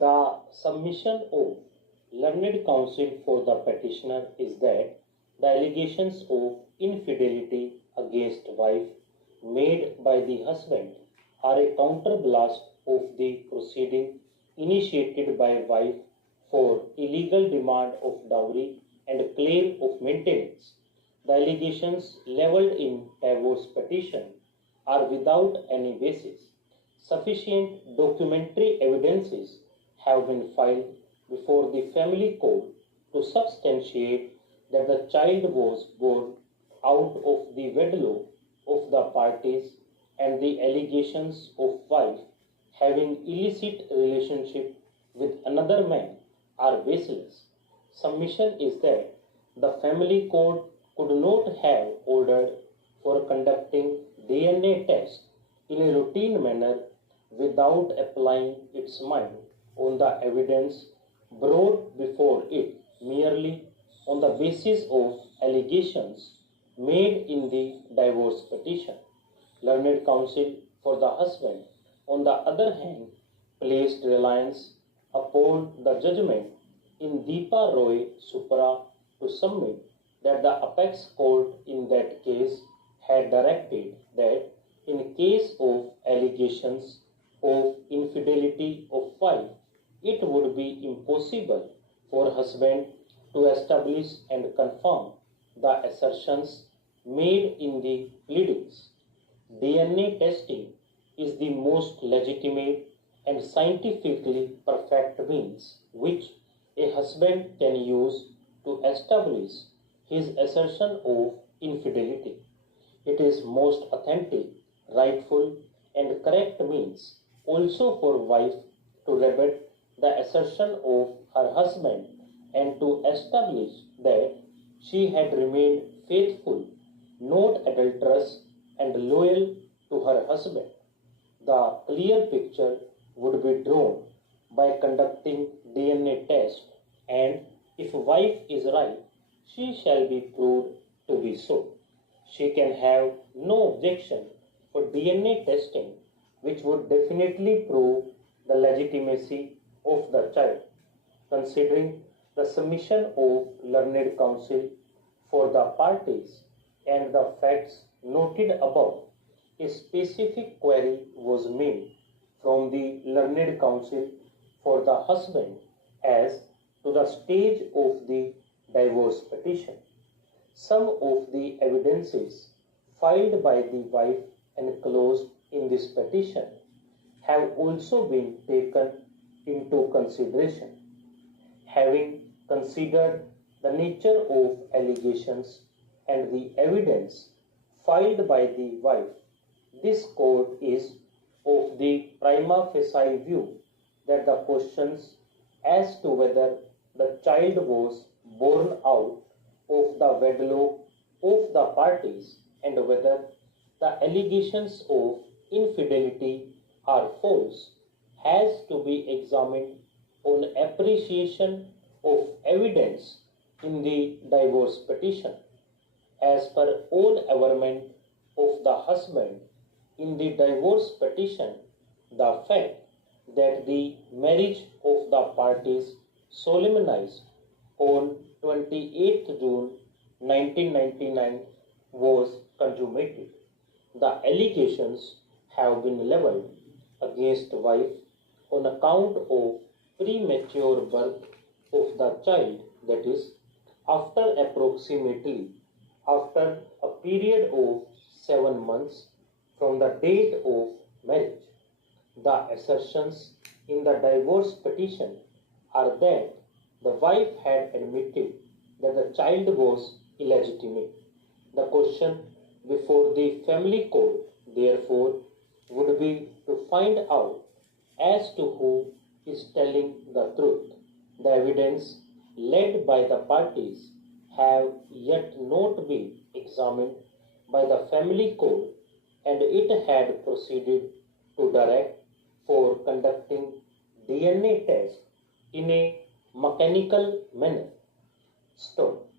The submission of learned counsel for the petitioner is that the allegations of infidelity against wife made by the husband are a counterblast of the proceeding initiated by wife for illegal demand of dowry and claim of maintenance. The allegations leveled in divorce petition are without any basis. Sufficient documentary evidences have been filed before the family court to substantiate that the child was born out of the wedlock of the parties, and the allegations of wife having illicit relationship with another man are baseless. Submission is that the family court could not have ordered for conducting DNA test in a routine manner without applying its mind on the evidence brought before it merely on the basis of allegations made in the divorce petition. Learned counsel for the husband, on the other hand, placed reliance upon the judgment in Deepa Roy Supra to submit that the apex court in that case had directed that in case of allegations of infidelity of wife, it would be impossible for husband to establish and confirm the assertions made in the pleadings. DNA testing is the most legitimate and scientifically perfect means which a husband can use to establish his assertion of infidelity. It is most authentic, rightful, and correct means also for wife to rebut the assertion of her husband and to establish that she had remained faithful, not adulterous, and loyal to her husband. The clear picture would be drawn by conducting DNA test, and if wife is right, she shall be proved to be so. She can have no objection for DNA testing, which would definitely prove the legitimacy of the child. Considering the submission of learned counsel for the parties and the facts noted above, a specific query was made from the learned counsel for the husband as to the stage of the divorce petition. Some of the evidences filed by the wife enclosed in this petition have also been taken into consideration. Having considered the nature of allegations and the evidence filed by the wife, this court is of the prima facie view that the questions as to whether the child was born out of the wedlock of the parties and whether the allegations of infidelity are false has to be examined on appreciation of evidence in the divorce petition. As per own averment of the husband in the divorce petition, the fact that the marriage of the parties solemnized on 28th June 1999 was consummated. The allegations have been leveled against wife on account of premature birth of the child, that is, after a period of 7 months from the date of marriage. The assertions in the divorce petition are that the wife had admitted that the child was illegitimate. The question before the family court, therefore, would be to find out as to who is telling the truth. The evidence led by the parties have yet not been examined by the family court, and it had proceeded to direct for conducting DNA test in a mechanical manner. Stop.